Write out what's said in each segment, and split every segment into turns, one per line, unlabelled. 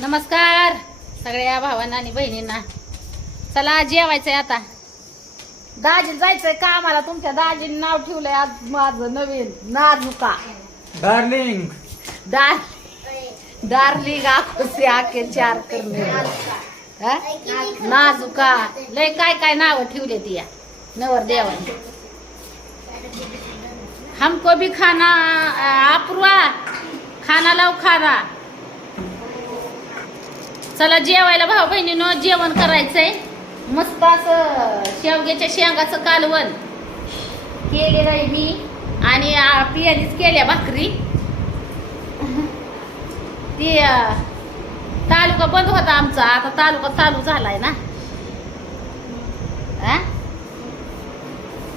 नमस्कार सगळ्या भावांना आणि बहिणींना. चला जेवायचंय आता. दाजीला जायचंय का आम्हाला? तुमच्या दाजीने नाव ठेवलंय आज माझं नवीन. नाजुका.
डार्लिंग
डार डार्लिंग आखोसे आखे चार करणे. हा? नाजुका. लय काय काय नाव ठेवले ती या. नवर देवाने. हमको भी खाना अपूर्वा खाना लाव खाना. चला जेवायला भाऊ बहिणीनं जेवण करायचंय. मस्त असं शेवग्याच्या शेंगाचं कालवण केलेलं आहे मी आणि पियालीच केल्या भाकरी. ती तालुका बंद होता आमचा. आता तालुका चालू झालाय ना. आ?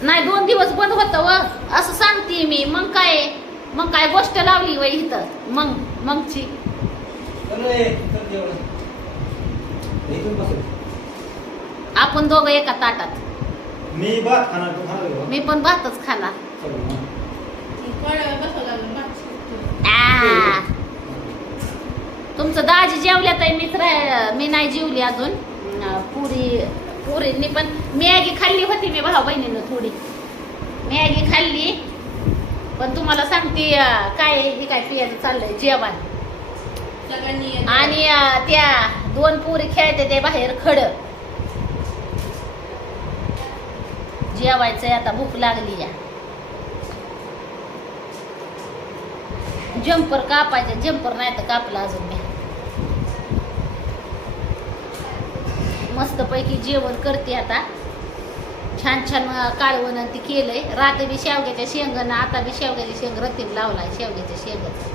नाही दोन दिवस बंद होतं व. असं सांगते मी. मग काय? मग काय गोष्ट लावली वय इथं? मग मगची. आपण दोघं एका ताटात.
मी भात खाणार तू खाणार का?
मी पण भातच खाला
चला मग.
आ. तुमचं दाजी जेवल्यात आहे मीच रा- मी नाही जेवली अजून. अं, पुरी पुरींनी पण मॅगी खाल्ली होती मी भाऊ बहिणीनं थोडी. मॅगी खाल्ली. पण तुम्हाला सांगते अं, काय हे काय पियाचं चाललंय जेवण. आणि अं, त्या दोन पुरी खेळते ते बाहेर खड. जेवायचंय आता भूक लागली या. जम्पर कापायचे जम्पर नाही तर कापला अजून मी. मस्त पैकी जेवण करते आता. छान छान काळवण ती केलंय. रात बी शेवग्याच्या शेंगण आता बी शेवग्याच्या शेंग रतीब लावलाय शेवग्याच्या शेंगाचं.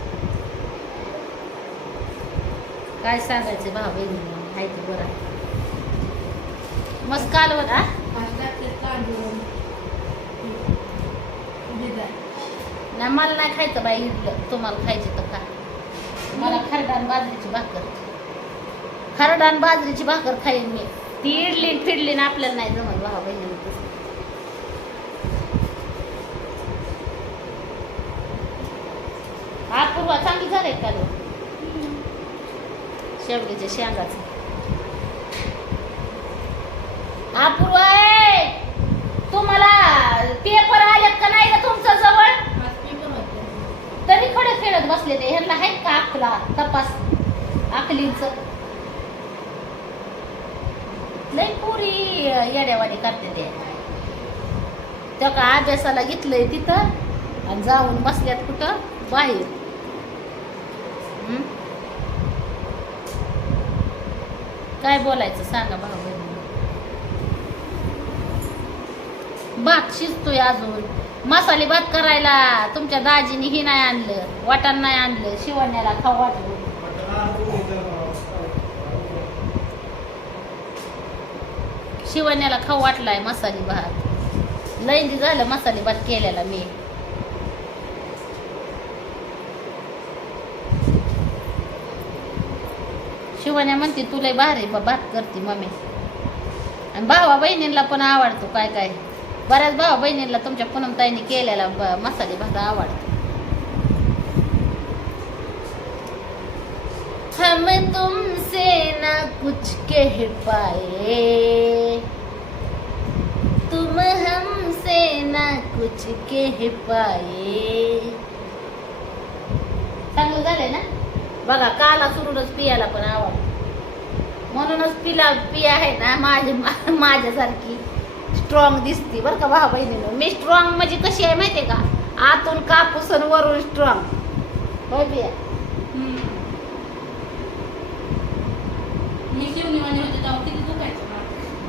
काय सांगायचं भाऊ बहिणी? हाय ते बरं? मस्त कालवण हा? नाही मला नाही खायचं बाई इडलं. तुम्हाला खायचं तर खा. मला खरडान बाजरीची भाकर. खरडान बाजरीची भाकर खाईन मी. ती इडली फिडली ना आपल्याला नाही जमत भावा बहिणी. हा पूर्वा चांगली झालंय का शेवग्याच्या शेंगाचं. पूर्वा ए! तुम्हाला पेपर आलेत का नाही का तुमच्या जवळ? तरी खडे खेळत बसले ते. ह्यांना आहेत का आखला तपास. आखलीच लय पुरी येड्यावानी करते ते. त्या का अभ्यासाला घेतलंय तिथं आणि जाऊन बसल्यात कुठं? बाहेर हं? काय बोलायचं? सांगा भाऊ भात शिजतोय अजून. मसाले भात करायला तुमच्या दाजीने ही नाही आणलं वाटण नाही आणलं शिवण्याला खाऊ वाटलं. शिवण्याला खाऊ वाटलाय मसाले भात. लैंदी झालं मसाले भात केलेला मी. शिवण्या म्हणते तुला भारी बा- भात करते मम्मी. आणि भावा बहिणींना पण आवडतो काय काय. बऱ्याच भावा बहिणींना तुमच्या पूनमताईने केलेला मसाले भात आवडतो. हम तुमसे ना कुछ कह पाए। तुम हमसे ना कुछ कह पाए। चांगलं झालंय ना? बघा काला सुरूनच पियाला पण आवडतो. म्हणूनच पिला पिया आहे ना माझी माझ्यासारखी स्ट्रॉंग दिसते बरं का भावा बहिणीनं. मी स्ट्रॉंग म्हणजे कशी आहे माहितीये का? आतून कापूस आणि वरून स्ट्रॉंग होय पिया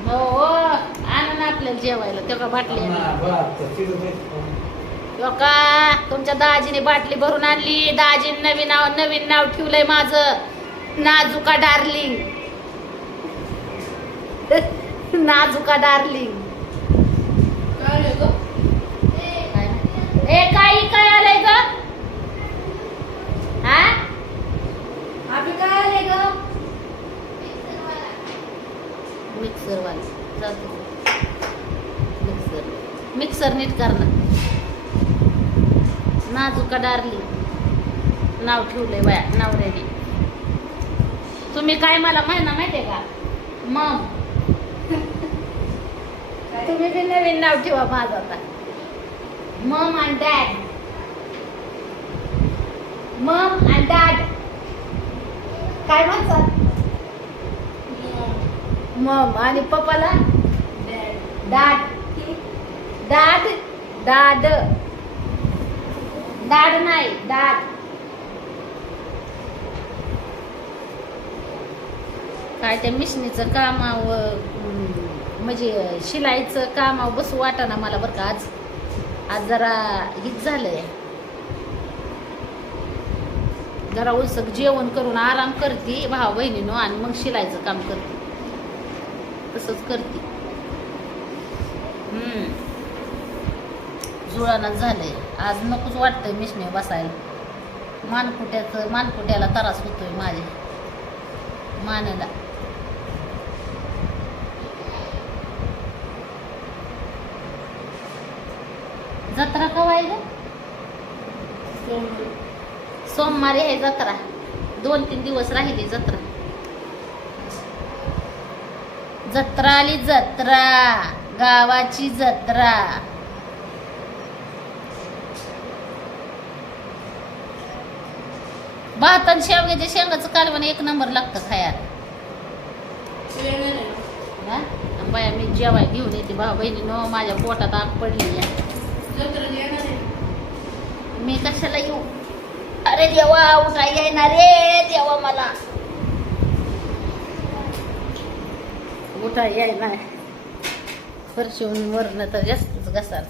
हो हो आणा ना आपल्याला जेवायला. तेव्हा बाटली का तुमच्या दाजीने बाटली भरून आणली. दाजीने नवीन नाव नवीन नाव ठेवलंय माझं. नाजुका डार्लिंग. नाजुका डार्लिंग ए काही काय आलंय ग? हा? मिक्सर वाला मिक्सर. मिक्सर नीट करणार नाजुका डार्लिंग नाव ठेवलंय बाया नवऱ्याने तुम्ही काय मला म्हणा माहितीये का? मम. तुम्ही बी नवीन नाव ठेवा माझं आता. Mum and dad mum and dad काय म्हणतात? मम आणि पप्पाला? डॅड डॅड डॅड डॅड नाही डॅड काय त्या मिशनीचं अं, म्हणजे शिलाईचं काम बसू वाटाना मला बरं का. आज आज जरा हीच झालंय. जरा उलसक जेवण करून आराम करते भाऊ बहिणीनं आणि मग शिलाईचं काम करते. तसंच करते. हम्म. जुळानाच झालंय. आज नकोच वाटतंय मिशने बसायला. मानकुट्याचं मानकुट्याला त्रास होतोय माझ्या. मानेला. जत्रा कवा आहे ग? सोमवारी. आहे जत्रा. दोन तीन दिवस राहिली जत्रा. जत्रा आली जत्रा. गावाची जत्रा. भात आणि शेवग्याच्या शेंगाचं कालवण एक नंबर लागतं खायला. बाया मी जेवाय घेऊन येते. भाऊ बहिणीनं माझ्या पोटात आग पडली मी कशाला येऊ अरे देवा उठा येणार रे देवा मला उठा येणार फरशीहून वरण तर जास्तच घसाल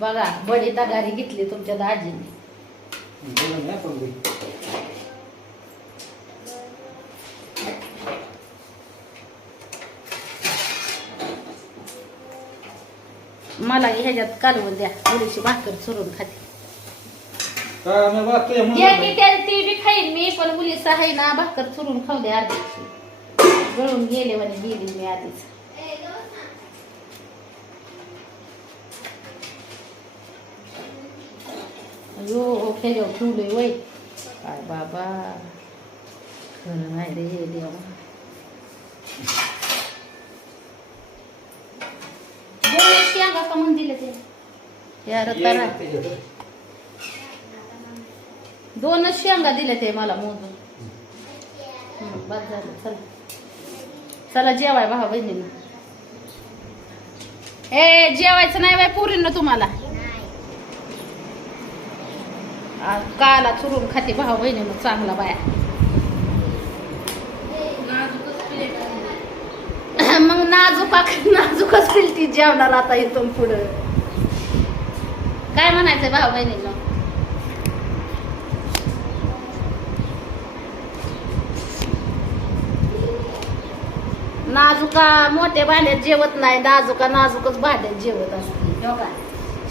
बघा बडी तगारी घेतली तुमच्या दाजीने
बोला ना पण बाई.
मला ह्याच्यात कालवून द्या. थोडीशी भाकर चुरून खाते. की ती बी खाईन मी पण मुलीस आहे ना भाकर चुरून खाऊ दे अर्ध्याची गळून गेले म्हणे गेली मी आधीच. अयो हो खेळव ठेवलंय वय. काय बाबा. खरं नाही रे हे देवा. का म्हणून दिले ते?
ये.
दोनच शेंगा दिले ते मला मोजून. बस झालं चला. चला जेवाय भावा बहिणीनं. ए जेवायचं नाही बाय पुरीनं तुम्हाला. आ, काला चुरून खाते भाऊ बहिणीनं चांगला बाया. मग नाजूका नाजूकच फिरती जेवणार आता इथून पुढं. काय म्हणायचंय भाऊ बहिणीनं? नाजुका मोठ्या भांड्यात जेवत नाही नाजुका नाजूकच भांड्यात जेवत असते. हो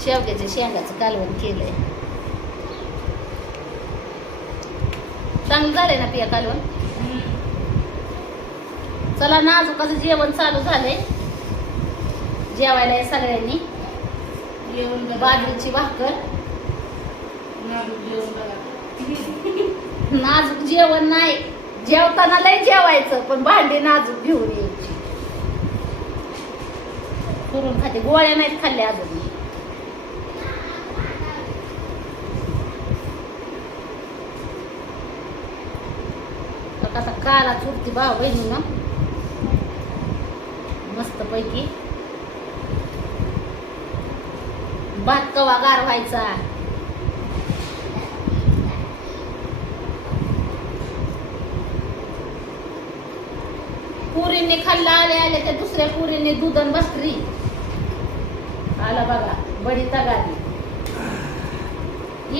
शेवग्याच्या शेंगाचं कालवण केलंय. चांगलं झालंय ना पिया कालवण? चला नाजुकाचं जेवण चालू झालंय. जेवायला या सगळ्यांनी. बाजरीची भाकर. नाजूक जेवण नाही. जेवताना लय जेवायचं पण भांडी नाजूक घेऊन यायची. करून खाते. गोळ्या नाहीत खाल्ल्या अजून. मी. आता काला चुरती भाव बहिणी ना पैकी भात कवा गार व्हायचा पुरीने खाल्ला आले आले त्या दुसऱ्या पुरीने दुधन बसरी आला बघा बडी तगाली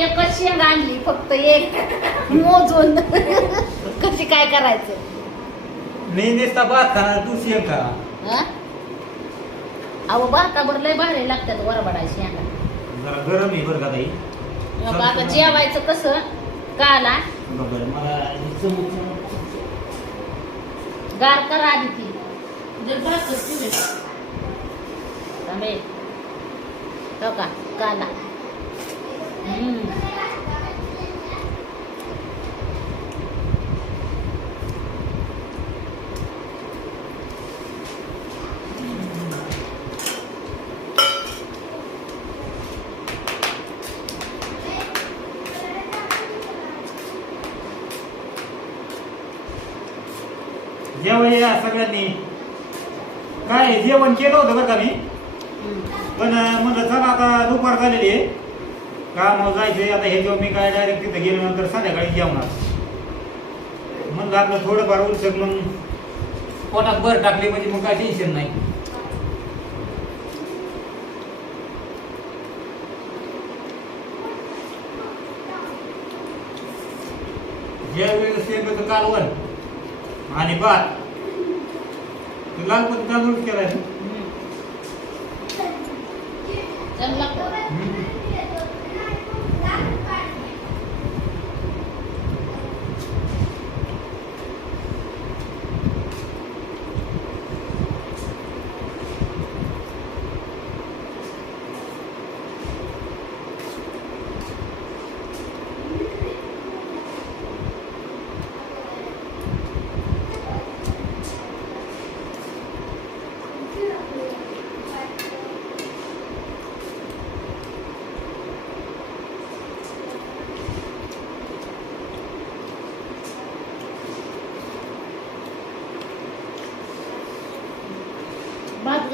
एकच शेंग आणली फक्त एक. मोजून. कशी काय करायचं?
मी नुसता भात खाणार तू शेंग. खा
अहो भाताभर लय भारी लागतात वरबडाय शेंगा
जरा गरम आहे बरं का ताई?
आता जेवायचं कसं? काला
बरं मला हे
गार करा आधी ती. थांबे हो का? काला हम्म.
या सगळ्यांनी काय जेवण केलं होतं बरं का मी? पण म्हणलं चला आता दुपार झालेली आहे. काम जायचंय आता हे जेव्हा मी काय डायरेक्ट तिथं गेल्यानंतर संध्याकाळी जेवणार. म्हणलं आपलं थोडंफार उलसक मग पोटात भर टाकली म्हणजे मग काय टेन्शन नाही. ज्या वेळेस शेंगाचं कालवण आणि भात. लाल पण तांदूळ केलाय?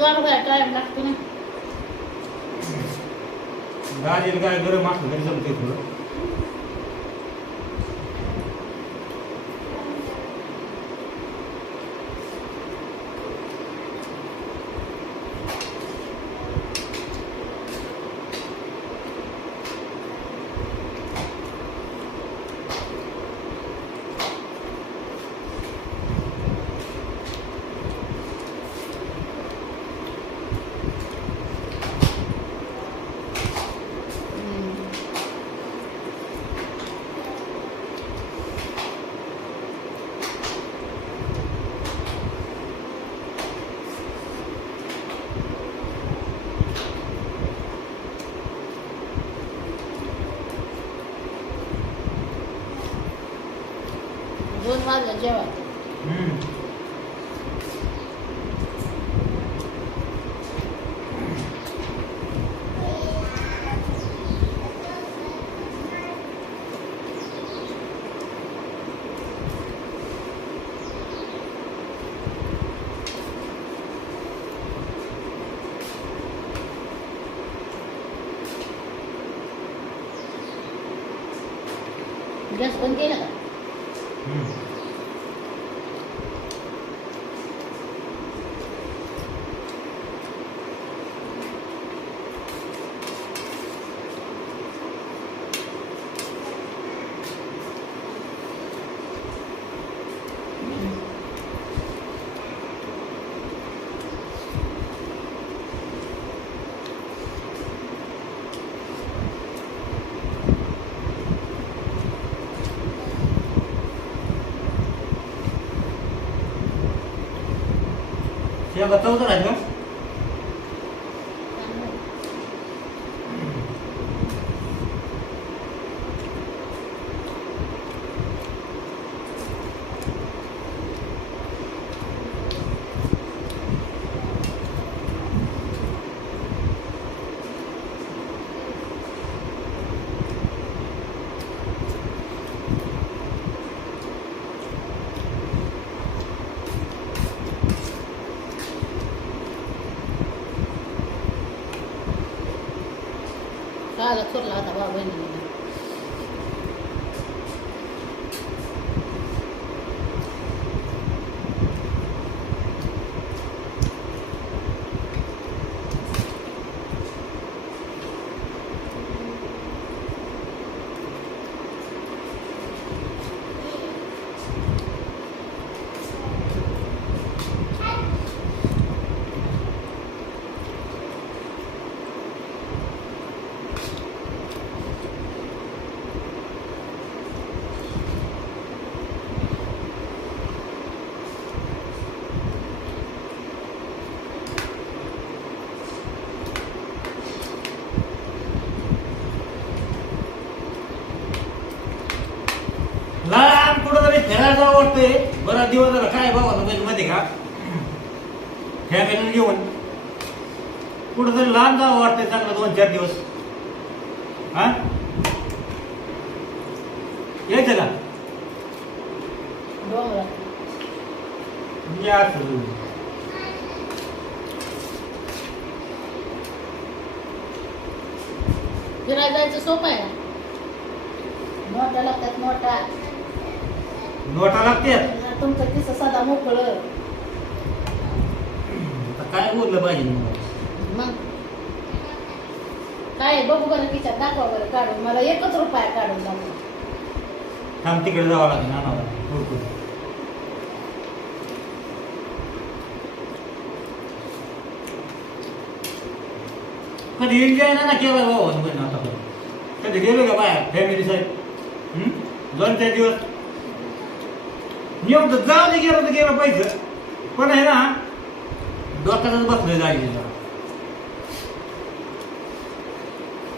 हम्म. चांगलं लागतं. भात गार टाइम लागतो ना
गाडीला काय गरम असलं तरी जमते थोडं
हम्म. दोन वाजले जेवण
हम्म.
गॅस बंद केला का
हम्म. शेंगा चौदा आहेत का
काला चोरला होता भाऊ
लांब जावं वाटतंय बराच दिवस झाला. काय बाबा मध्ये का? फॅमिली घेऊन. कुठं तरी लांब जावं वाटतंय चांगलं दोन चार दिवस. हा? यायचं का?
फिरायला जायचं सोपं आहे. मोठा लागतात मोठा.
नोटा लागतात
तुमचं किस्सा साधा मोकळ.
आता काय बोललं पाहिजे मग?
मग? काय आहे, बघू बरं तिच्यात दाखवा बरं काढून. मला एकच रुपया काढून दाखवा
थांब तिकडे जावं लागेल आणावं लागेल. कधी एन्जॉय ना केलं बाबा बहीण आता. कधी गेलो का बाहेर? फॅमिली साहेब दोन चार दिवस. तर जाऊ दे गेलं तर गेलं पाहिजे पण आहे ना डोक्यातच बसलं जायचं.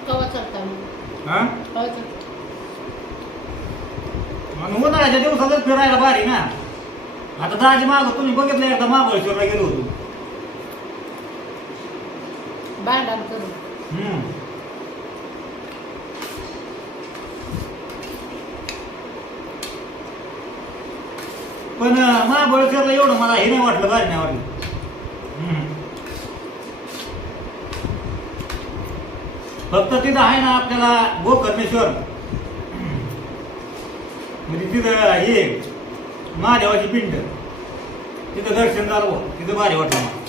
कवा चलता
हा?
कवा चलता?
आणि उन्हाळ्याच्या दिवसातच फिरायला भारी ना. आता दाजी माग तुम्ही बघितलं एकदा महाबळेश्वरला गेलो होतो.
भांडण करून.
हम्म. पण महाबळेश्वरला एवढं मला हे नाही वाटलं भारी नाही वाटलं. फक्त तिथं आहे ना आपल्याला गोकर्णेश्वर म्हणजे तिथं हे महादेवाची पिंड तिथं दर्शन झालं. तिथं भारी वाटलं मला.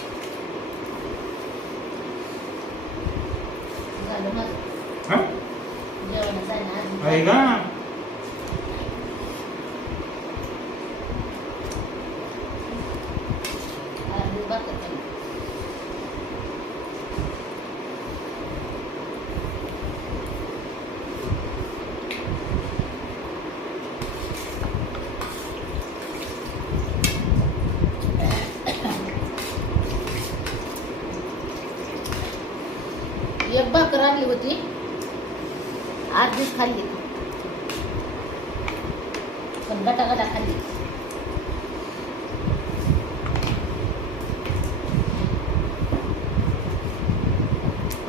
झालं माझं
हं?
जेवण जायला
आहे का
आणली होती. आठ दिवस खाल्ली. पण गटा गटा खाल्ली.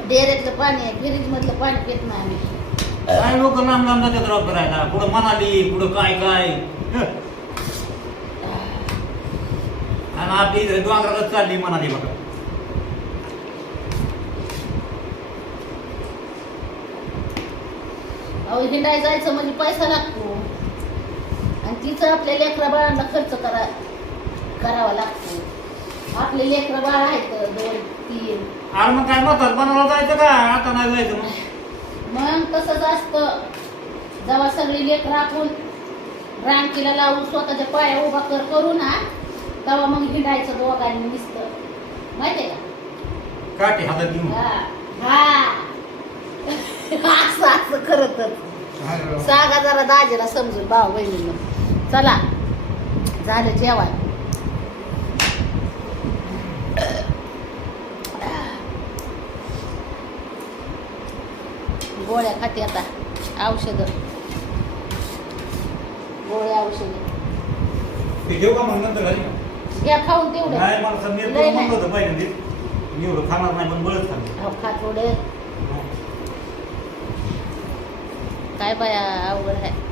डेऱ्यातलं पाणी आहे फ्रीज मधलं पाणी पित नाही आम्ही.
काय लोक लांब लांब जातात राव पुढं मनाली पुढं काय काय. आणि आपली डोंगरातच चालली मनाली बघा.
अहो हिंडाय जायचं म्हणजे पैसा लागतो. आणि तिचं आपल्या लेकरा बाळांना खर्च करा करावा लागतो. आपले लेकरं बाळ आहेत दोन तीन.
अरे मग काय म्हणतात बनाला जायचं का? आता नाही जायचं मग.
मग तसंच असतं. जेव्हा सगळी लेकरं आपण रांकीला लावून स्वतःच्या पाया उभा कर करू ना तेव्हा मग हिंडायचं दोघांनी नुसतं. माहितीये का?
काटे हातात घेऊन.
हा. हा. असं असं खरं तर सांगा जरा दाजीला समजून भाऊ बहिणीनं. चला. झालं जेवण. गोळ्या खाते आता. औषध. गोळ्या औषध.
घेऊ का
घ्या खाऊन तेवढं.
नाही मला खाणार नाही पण बळच खाल्लं
अहो, खा थोडं. काय बाया अवघड आहे?